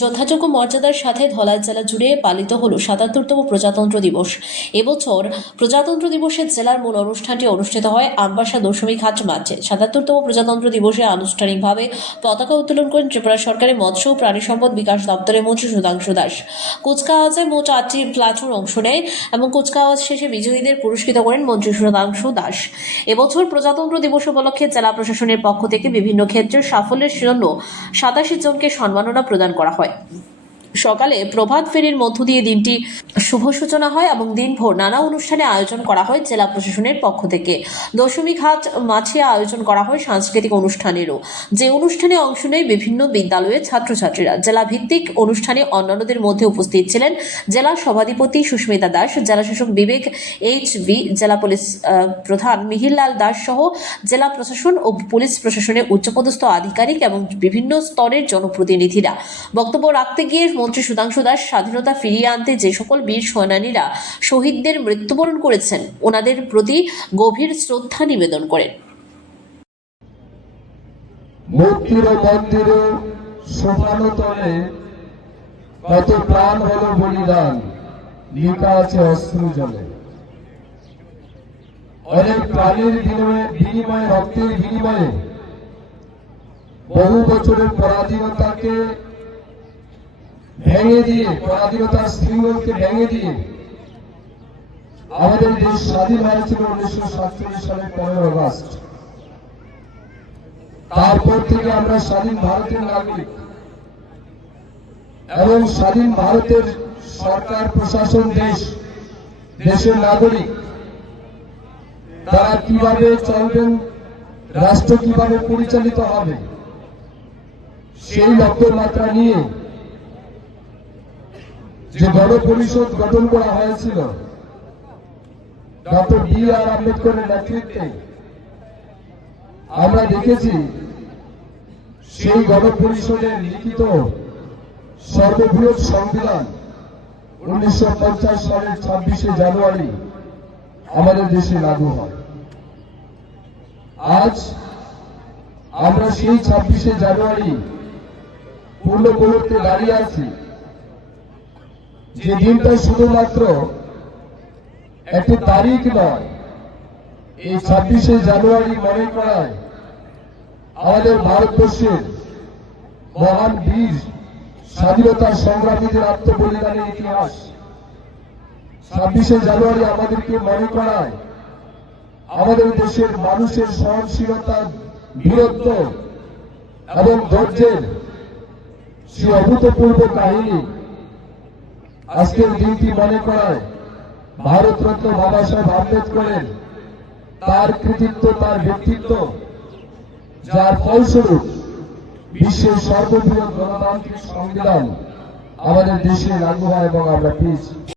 যথাযোগ্য মর্যাদার সাথে ধলাই জেলা জুড়ে পালিত হল সাতাত্তরতম প্রজাতন্ত্র দিবস। এবছর প্রজাতন্ত্র দিবসের জেলার মূল অনুষ্ঠানটি অনুষ্ঠিত হয় আমবাসা দশমী ঘাট মাঠে। সাতাত্তরতম প্রজাতন্ত্র দিবসে আনুষ্ঠানিকভাবে পতাকা উত্তোলন করেন ত্রিপুরা সরকারের মৎস্য ও প্রাণী সম্পদ বিকাশ দপ্তরের মন্ত্রী সুধাংশু দাস। কুচকাওয়াজে মোট আটটি প্লাটুন অংশ নেয় এবং কুচকাওয়াজ শেষে বিজয়ীদের পুরস্কৃত করেন মন্ত্রী সুধাংশু দাস। এবছর প্রজাতন্ত্র দিবস উপলক্ষে জেলা প্রশাসনের পক্ষ থেকে বিভিন্ন ক্ষেত্রে সাফল্যের জন্য সাতাশি জনকে সম্মাননা প্রদান করা হয়। what? সকালে প্রভাত ফেরির মধ্য দিয়ে দিনটি শুভ সূচনা হয় এবং দিনভর নানা অনুষ্ঠানে আয়োজন করা হয় জেলা প্রশাসনের পক্ষ থেকে। দশমী ঘাট মাঠে আয়োজন করা হয় সাংস্কৃতিক অনুষ্ঠানেরও। যে অনুষ্ঠানে অংশ নেয় বিভিন্ন বিদ্যালয়ের ছাত্রছাত্রীরা। জেলা ভিত্তিক অনুষ্ঠানে অন্যান্যদের মধ্যে উপস্থিত ছিলেন জেলা সভাধিপতি সুস্মিতা দাস, জেলা শাসক বিবেক এইচ বি জেলা পুলিশ প্রধান মিহিরলাল দাস সহ জেলা প্রশাসন ও পুলিশ প্রশাসনের উচ্চপদস্থ আধিকারিক এবং বিভিন্ন স্তরের জনপ্রতিনিধিরা। বক্তব্য রাখতে গিয়ে মন্ত্রী সুধাংশু দাস স্বাধীনতা ফিরিয়ে আনতে যে সকল বীর সেনানীরা শহীদদের মৃত্যুবরণ করেছেন, ওনাদের প্রতি গভীর শ্রদ্ধা নিবেদন করেন। সোপানো কত প্রাণ হল বলিদান লিখা আছে অস্ত্র জলে। অনেক প্রাণীর বিনিময়ে বিনিময়ে, রক্তের বিনিময়ে বহু বছরের পরাধীনতাকে ভেঙে দিয়ে পরাধীনতার শৃঙ্খলকে ভেঙে দিয়ে আমাদের দেশ স্বাধীন হয়েছিল উনিশশো সাতচল্লিশ সালের পনেরো আগস্ট। তারপর থেকে আমরা স্বাধীন ভারতের নাগরিক এবং স্বাধীন ভারতের সরকার, প্রশাসন, দেশ, দেশের নাগরিক, তারা কীভাবে চলবেন, রাষ্ট্র কীভাবে পরিচালিত হবে, সেই লক্ষ্যমাত্রা নিয়ে যে গণপরিষদ গঠন করা হয়েছিল, ডক্টর বি আর আম্বেদকরের নেতৃত্বে, আমরা দেখেছি সেই গণপরিষদের লিখিত সর্ববৃহৎ সংবিধান উনিশশো পঞ্চাশ সালের ছাব্বিশে জানুয়ারি আমাদের দেশে লাগু হয়। আজ আমরা সেই ছাব্বিশে জানুয়ারি পূর্ণ মুহূর্তে দাঁড়িয়ে আছি। যে দিনটা শুধুমাত্র একটি তারিখ নয়, এই ছাব্বিশে জানুয়ারি মনে করায় আমাদের ভারতবর্ষের মহান বীর, স্বাধীনতা সংগ্রামীদের আত্মবলিদানের ইতিহাস। ছাব্বিশে জানুয়ারি আমাদেরকে মনে করায় আমাদের দেশের মানুষের সহনশীলতা বীরত্ব এবং ধৈর্যের সে অভূতপূর্ব কাহিনী। আজকের দিনটি মনে করায় ভারতরত্ন বাবা সাহেব আম্বেদকরের তার কৃতিত্ব, তার ব্যক্তিত্ব, যার ফলস্বরূপ বিশ্বের সর্ববৃহৎ গণতান্ত্রিক সংবিধান আমাদের দেশে লাগু হয় এবং আমরা পেয়েছি